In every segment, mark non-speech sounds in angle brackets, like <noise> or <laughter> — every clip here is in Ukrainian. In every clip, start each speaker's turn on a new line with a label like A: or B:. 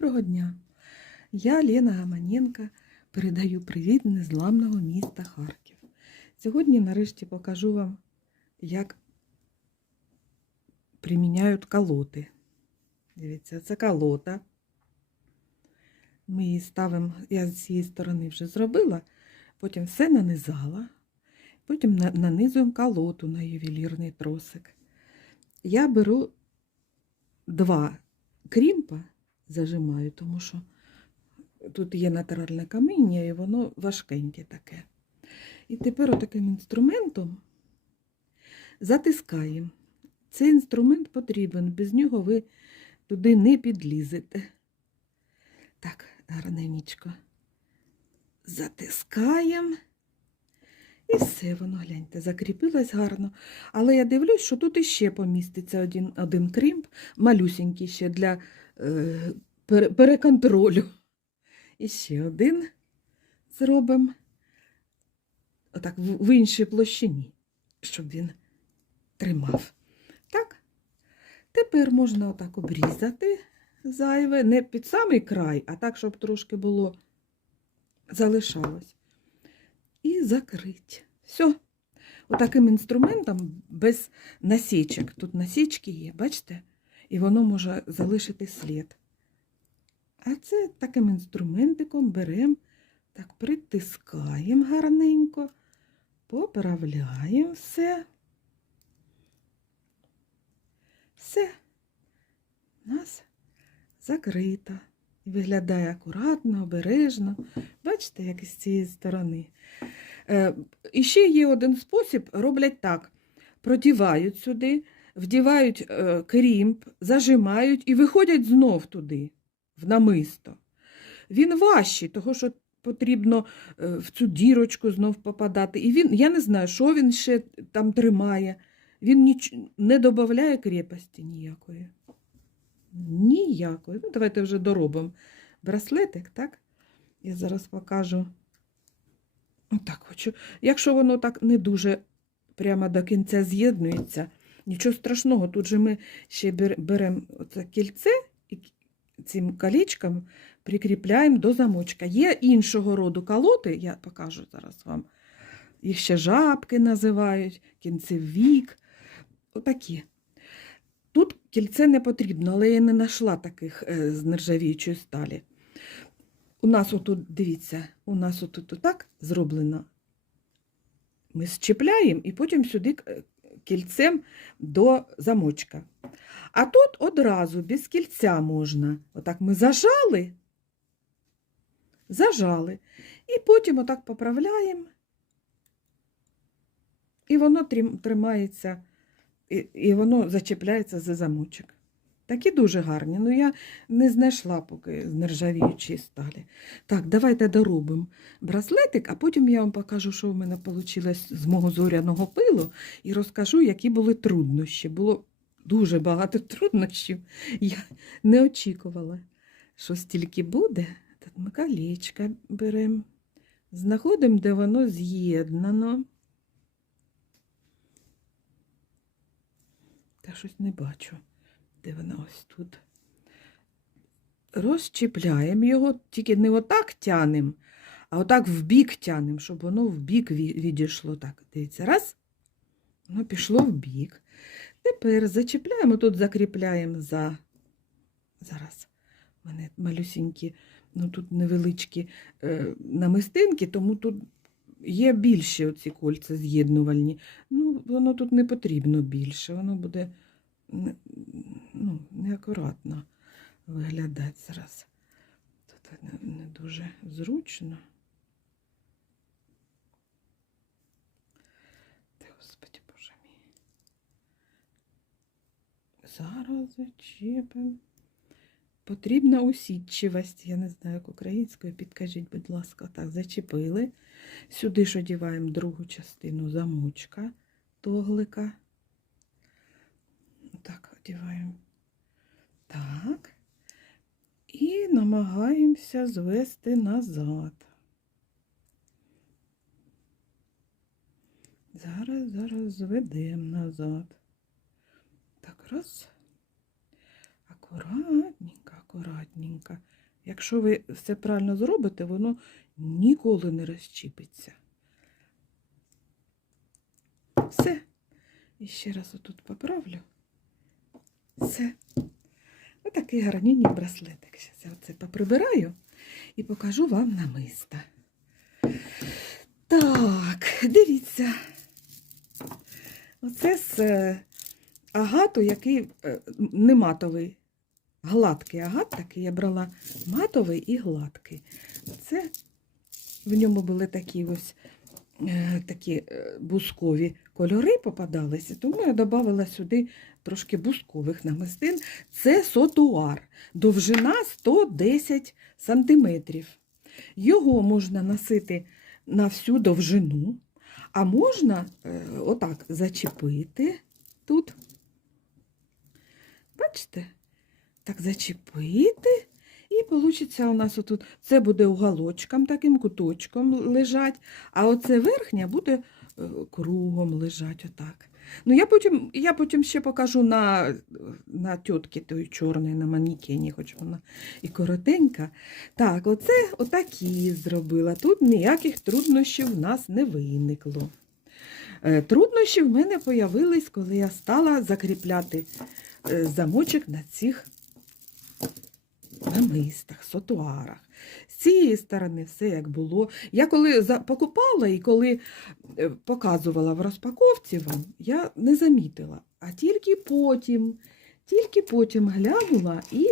A: Доброго дня! Я Лена Гаманенко передаю привіт незламного міста Харків. Сьогодні нарешті покажу вам, як приміняють колоти. Дивіться, це колота. Ми її ставимо, я з цієї сторони вже зробила, потім все нанизала, потім нанизуємо колоту на ювелірний тросик. Я беру два крімпа зажимаю, тому що тут є натуральне каміння, і воно важкеньке таке. І тепер отаким інструментом затискаємо. Цей інструмент потрібен, без нього ви туди не підлізете. Так, гарненечко. Затискаємо. І все, воно, гляньте, закріпилось гарно. Але я дивлюсь, що тут іще поміститься один, один кримп, малюсенький ще для е, переконтролю. І ще один зробимо отак в, іншій площині, щоб він тримав. Так. Тепер можна отак обрізати зайве, не під самий край, а так, щоб трошки було залишалось. І закрити. Все. Отаким інструментом без насічок. Тут насічки є, бачите? І воно може залишити слід. А це таким інструментиком беремо, так притискаємо гарненько, поправляємо все. Все у нас закрито. Виглядає акуратно, обережно. Бачите, як із цієї сторони. Е, і ще є один спосіб, роблять так: продівають сюди, вдівають е, крімп, зажимають і виходять знов туди, в намисто. Він важчий, того що потрібно е, в цю дірочку знов попадати. І він, я не знаю, що він ще там тримає. Він ніч... не додає крепості ніякої. Ніякої. Ну, давайте вже доробимо браслетик, так? Я зараз покажу. Отак хочу. Якщо воно так не дуже прямо до кінця з'єднується, нічого страшного. Тут же ми ще беремо оце кільце цим колечком прикріпляємо до замочка. Є іншого роду колоти, я покажу зараз вам. Їх ще жабки називають, кінцевік. Отакі. Тут кільце не потрібно, але я не знайшла таких е, з нержавіючої сталі. У нас отут, дивіться, у нас отут отак зроблено. Ми зчіпляємо і потім сюди е, кільцем до замочка. А тут одразу без кільця можна. Отак ми зажали, зажали. І потім отак поправляємо. І воно тримається, і, воно зачіпляється за замочок. Такі дуже гарні. Ну, я не знайшла поки з нержавіючої сталі. Так, давайте доробимо браслетик, а потім я вам покажу, що в мене вийшло з мого зоряного пилу, і розкажу, які були труднощі. Було дуже багато <laughs> труднощів. Я не очікувала, що стільки буде. Так ми колечко беремо, знаходимо, де воно з'єднано. Та щось не бачу, де воно ось тут. Розчіпляємо його, тільки не отак тянемо, а отак в бік тянемо, щоб воно в бік відійшло. Так, дивіться, раз, воно пішло в бік. Тепер зачіпляємо, тут закріпляємо за. Зараз у мене малюсінькі, ну тут невеличкі е, намистинки, тому тут є більші оці кольця з'єднувальні. Ну, воно тут не потрібно більше, воно буде ну, неакуратно виглядати зараз. Тут не, дуже зручно. Ти, Господи, Боже мій. Зараз зачепимо. Потрібна усідчивість. Я не знаю, як українською. Підкажіть, будь ласка, так, зачепили. Сюди ж одіваємо другу частину замочка тоглика. Так, одіваємо. Так. І намагаємося звести назад. Зараз, зараз зведемо назад. Так, раз. Акуратненько, акуратненько. Якщо ви все правильно зробите, воно ніколи не розчіпиться. Все. І ще раз отут поправлю. Все. Отакий гарнінний браслетик. Зараз я оце поприбираю і покажу вам намиста. Так, дивіться. Оце з е, агату, який е, не матовий, гладкий агат такий. Я брала матовий і гладкий. Це в ньому були такі ось е, такі бускові кольори попадалися, тому я додала сюди трошки бускових намистин. Це сотуар, довжина 110 сантиметрів. Його можна носити на всю довжину, а можна е, отак зачепити тут. Бачите? Так зачепити. І вийде у нас отут, це буде уголочком, таким куточком лежать, а оце верхня буде е, кругом лежать отак. Ну, я потім, я потім ще покажу на, на тітки той чорний, на манікені, хоч вона і коротенька. Так, оце отакі зробила. Тут ніяких труднощів в нас не виникло. Е, Труднощі в мене появились, коли я стала закріпляти е, замочок на цих намистах, сотуарах. З цієї сторони все як було. Я коли покупала і коли е, показувала в розпаковці вам, я не замітила. А тільки потім, тільки потім глянула і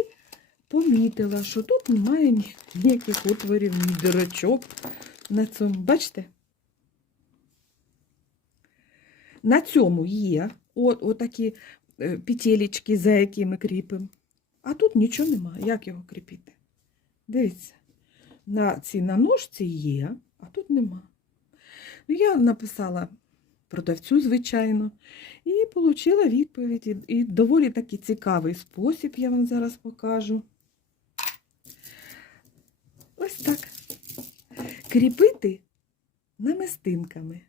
A: помітила, що тут немає ніяких отворів, ні дирочок на цьому. Бачите? На цьому є от, отакі е, петелечки, за якими кріпимо. А тут нічого немає. Як його кріпити? Дивіться, на цій на ножці є, а тут нема. Ну, я написала продавцю, звичайно, і отримала відповідь. І, і доволі такий цікавий спосіб, я вам зараз покажу. Ось так. Кріпити намистинками.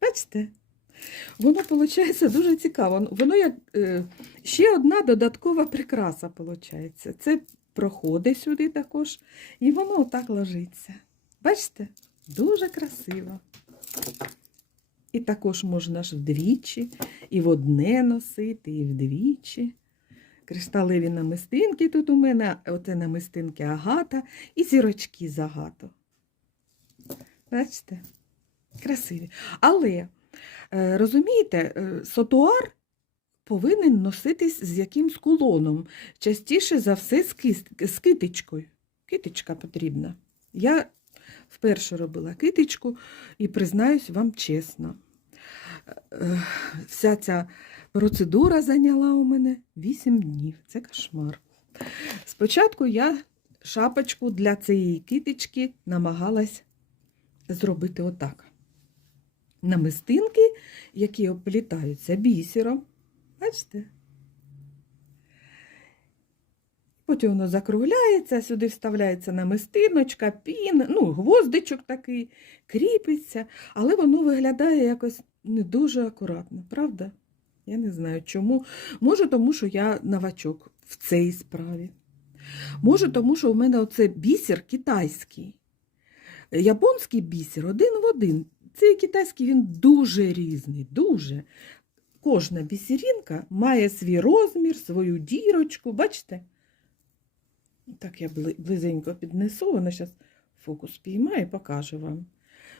A: Бачите? Воно виходить дуже цікаво. Воно як е, ще одна додаткова прикраса виходить. Це проходить сюди також, і воно отак ложиться. Бачите? Дуже красиво. І також можна ж вдвічі, і в одне носити, і вдвічі. Кришталеві намистинки тут у мене, оце намистинки агата і зірочки з агату. Бачите? Красиві. Але Розумієте, е, сотуар повинен носитись з якимсь кулоном. Частіше за все з, з китичкою. Китичка потрібна. Я вперше робила китичку і признаюсь вам чесно. е, Вся ця процедура зайняла у мене 8 днів. Це кошмар. Спочатку я шапочку для цієї китички намагалась зробити отак намистинки, які оплітаються бісером. Бачите? Потім воно закругляється, сюди вставляється намистиночка, пін, ну, гвоздичок такий, кріпиться, але воно виглядає якось не дуже акуратно, правда? Я не знаю чому. Може, тому що я новачок в цій справі. Може, тому що у мене оце бісер китайський. Японський бісер один в один. Цей китайський він дуже різний, дуже. Кожна бісерінка має свій розмір, свою дірочку. Бачите? Так я бли- близенько піднесу, воно зараз фокус піймає і покаже вам.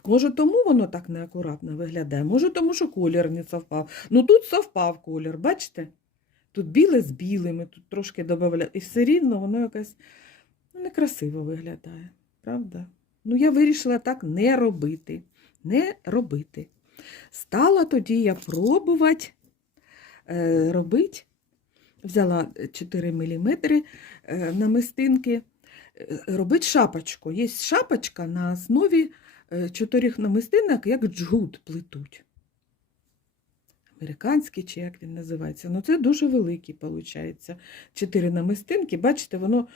A: Може, тому воно так неакуратно виглядає, може, тому що колір не совпав. Ну тут совпав колір, бачите? Тут біле з білими, тут трошки додавали. І все рівно воно якось ну, некрасиво виглядає, правда? Ну, я вирішила так не робити. Не робити. Стала тоді я пробувати е, робити. Взяла 4 мм е, намистинки, е, робити шапочку. Є шапочка на основі чотирьох намистинок, як джгут плетуть. Американський, чи як він називається. Ну, це дуже великий, виходить. Чотири намистинки, бачите, воно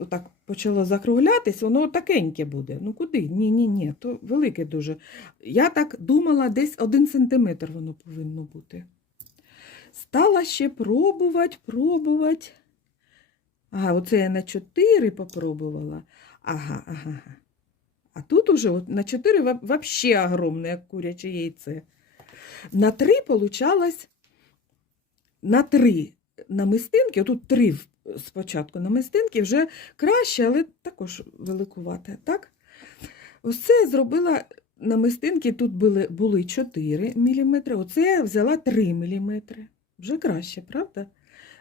A: отак почало закруглятись, воно такеньке буде. Ну куди? Ні, ні, то велике дуже. Я так думала, десь один сантиметр воно повинно бути. Стала ще пробувати, пробувати. Ага, оце я на 4 попробувала. Ага, ага. А тут уже от на 4 ва- вообще огромне, як куряче яйце. На 3 получалось на 3 намистинки, отут 3 спочатку намистинки, вже краще, але також великувате, так? Ось це я зробила намистинки, тут були, були 4 мм, оце я взяла 3 мм. Вже краще, правда?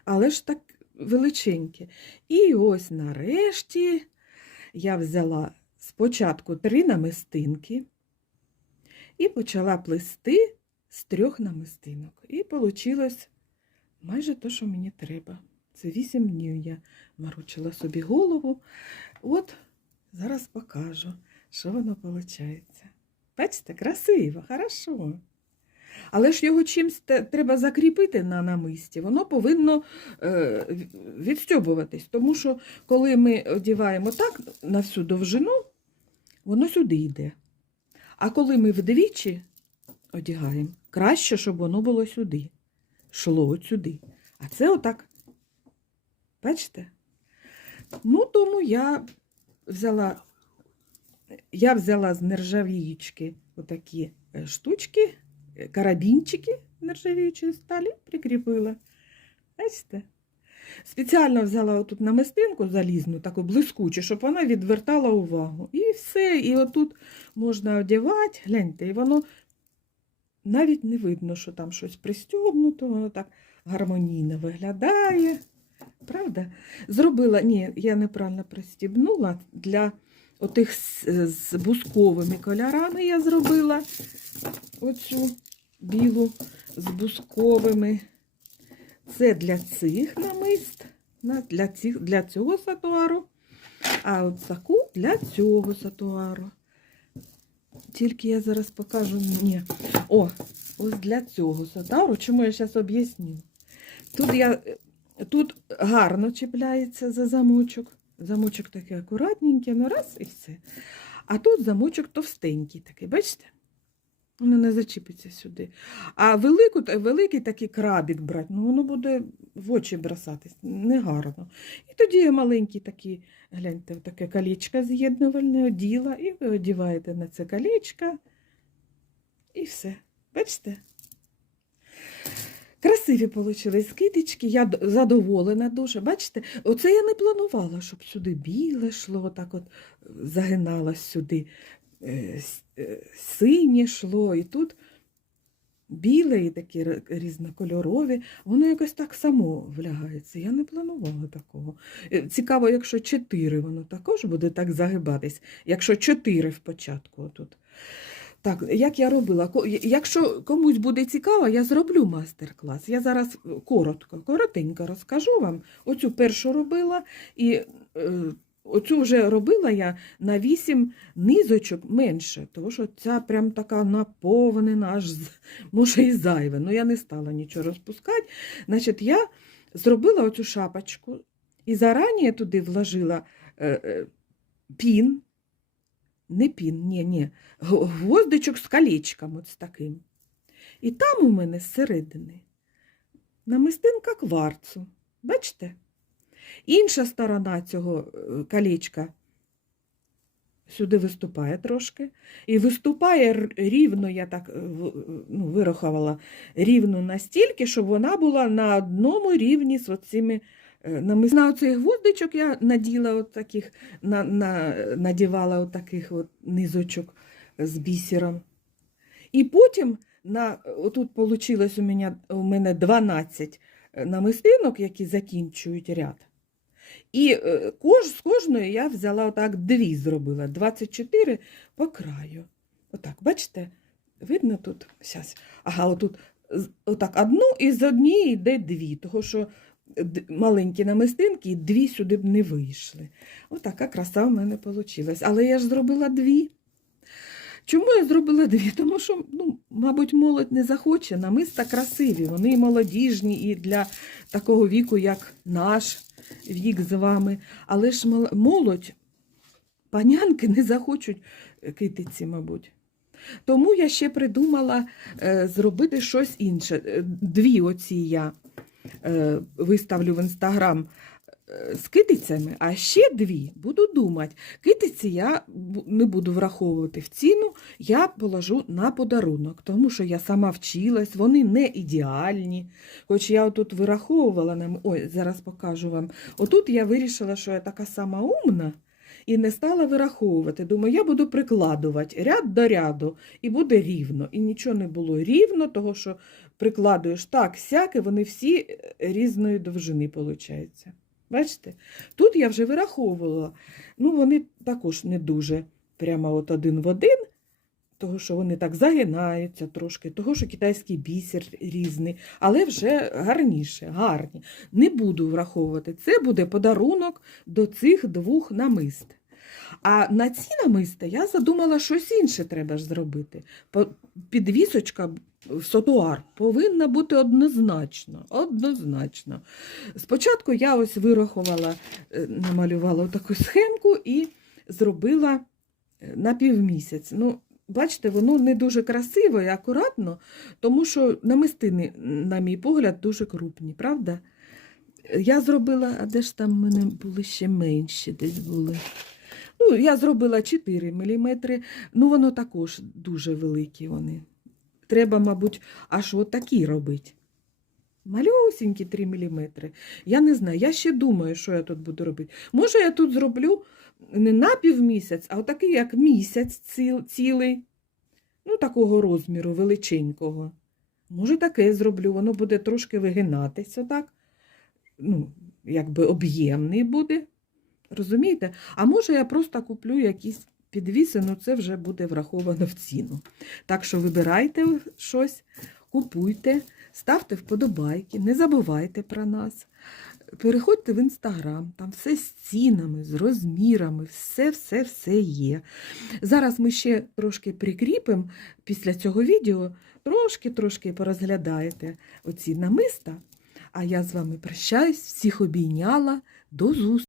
A: Але ж так величенькі. І ось нарешті я взяла спочатку 3 намистинки і почала плести з трьох намистинок. І вийшло майже те, що мені треба. Це 8 днів я маручила собі голову. От зараз покажу, що воно виходить. Бачите, красиво, хорошо. Але ж його чимось треба закріпити на намисті, воно повинно е, відстьобуватись. Тому що коли ми одіваємо так на всю довжину, воно сюди йде. А коли ми вдвічі одягаємо, краще, щоб воно було сюди, йшло от сюди. А це отак. Бачите? Ну, тому я взяла, я взяла з нержавіючки отакі е, штучки, е, карабінчики нержавіючої сталі, прикріпила. Бачите? Спеціально взяла отут намистинку залізну, таку блискучу, щоб вона відвертала увагу. І все. І отут можна одягати, гляньте, і воно навіть не видно, що там щось пристьобнуто, воно так гармонійно виглядає. Правда? Зробила, ні, я неправильно пристібнула. Для отих з, бусковими кольорами я зробила оцю білу з бусковими. Це для цих намист, для, цих, для цього сатуару, а от таку для цього сатуару. Тільки я зараз покажу. Ні. О, ось для цього сатуару. Чому я зараз об'ясню? Тут, я, тут гарно чіпляється за замочок. Замочок такий акуратненький, ну раз і все. А тут замочок товстенький такий, бачите? Воно не зачіпиться сюди. А велику, великий такий крабік брати, ну воно буде в очі бросатись, негарно. І тоді я маленький такий, гляньте, таке колечко з'єднувальне оділа, і ви одіваєте на це колечко, і все. Бачите? Красиві вийшли скидочки, я задоволена дуже. Бачите, оце я не планувала, щоб сюди біле йшло, отак от загиналось сюди е, е, синє йшло, і тут біле і такі різнокольорові, воно якось так само влягається. Я не планувала такого. Е, Цікаво, якщо чотири, воно також буде так загибатись, якщо чотири в початку тут. Так, як я робила? Якщо комусь буде цікаво, я зроблю майстер-клас. Я зараз коротко, коротенько розкажу вам. Оцю першу робила, і е, оцю вже робила я на 8 низочок менше, тому що ця прям така наповнена, аж може і зайве. Ну я не стала нічого розпускати. Значить, я зробила оцю шапочку і зарані туди вложила е, е, пін. Не пін, ні, ні, гвоздичок з колечком от з таким. І там у мене зсередини намистинка кварцу. Бачите? Інша сторона цього е, колечка сюди виступає трошки. І виступає рівно, я так е, в- ну, вирахувала, рівно настільки, щоб вона була на одному рівні з оцими е, На оцей гвоздичок я наділа от таких, на, на, надівала от таких от низочок з бісером. І потім на, отут вийшло у мене, у мене 12 намистинок, які закінчують ряд. І е, кож, з кожної я взяла отак дві зробила, 24 по краю. Отак, бачите, видно тут? Щас. Ага, отут отак одну і з однієї йде дві, того що маленькі намистинки, і дві сюди б не вийшли. Отака краса в мене вийшла. Але я ж зробила дві. Чому я зробила дві? Тому що, ну, мабуть, молодь не захоче. Намиста красиві, вони і молодіжні і для такого віку, як наш вік з вами. Але ж молодь, панянки не захочуть е, китиці, мабуть. Тому я ще придумала е, зробити щось інше. Е, Дві оці я виставлю в інстаграм е, з китицями, а ще дві буду думати. Китиці я не буду враховувати в ціну, я положу на подарунок, тому що я сама вчилась, вони не ідеальні. Хоч я отут вираховувала. Ой, зараз покажу вам. Отут я вирішила, що я така сама умна. І не стала вираховувати. Думаю, я буду прикладувати ряд до ряду, і буде рівно. І нічого не було рівно, того що прикладуєш так, сяке, вони всі е, різної довжини, виходить. Бачите? Тут я вже вираховувала. Ну, вони також не дуже прямо от один в один, того, що вони так загинаються трошки, того, що китайський бісер різний, але вже гарніше, гарні. Не буду враховувати. Це буде подарунок до цих двох намист. А на ці намиста я задумала, щось інше треба ж зробити. Підвісочка сотуар повинна бути однозначно. Однозначно. Спочатку я ось вирахувала, е, намалювала таку схемку і зробила е, на півмісяць. Ну, бачите, воно не дуже красиво і акуратно, тому що намистини, на мій погляд, дуже крупні, правда? Я зробила, а де ж там в мене були ще менші десь були. Ну, я зробила 4 мм, ну воно також дуже великі вони. Треба, мабуть, аж отакі робити. Малюсінькі 3 мм. Я не знаю, я ще думаю, що я тут буду робити. Може, я тут зроблю не на півмісяць, а отакий, як місяць ціл, цілий. Ну, такого розміру, величенького. Може, таке зроблю, воно буде трошки вигинатися, так? Ну, якби об'ємний буде. Розумієте? А може, я просто куплю якісь підвіси, ну це вже буде враховано в ціну. Так що вибирайте щось, купуйте, ставте вподобайки, не забувайте про нас. Переходьте в інстаграм, там все з цінами, з розмірами, все-все-все є. Зараз ми ще трошки прикріпимо після цього відео, трошки-трошки порозглядаєте оці намиста. А я з вами прощаюсь, всіх обійняла. До зустрічі!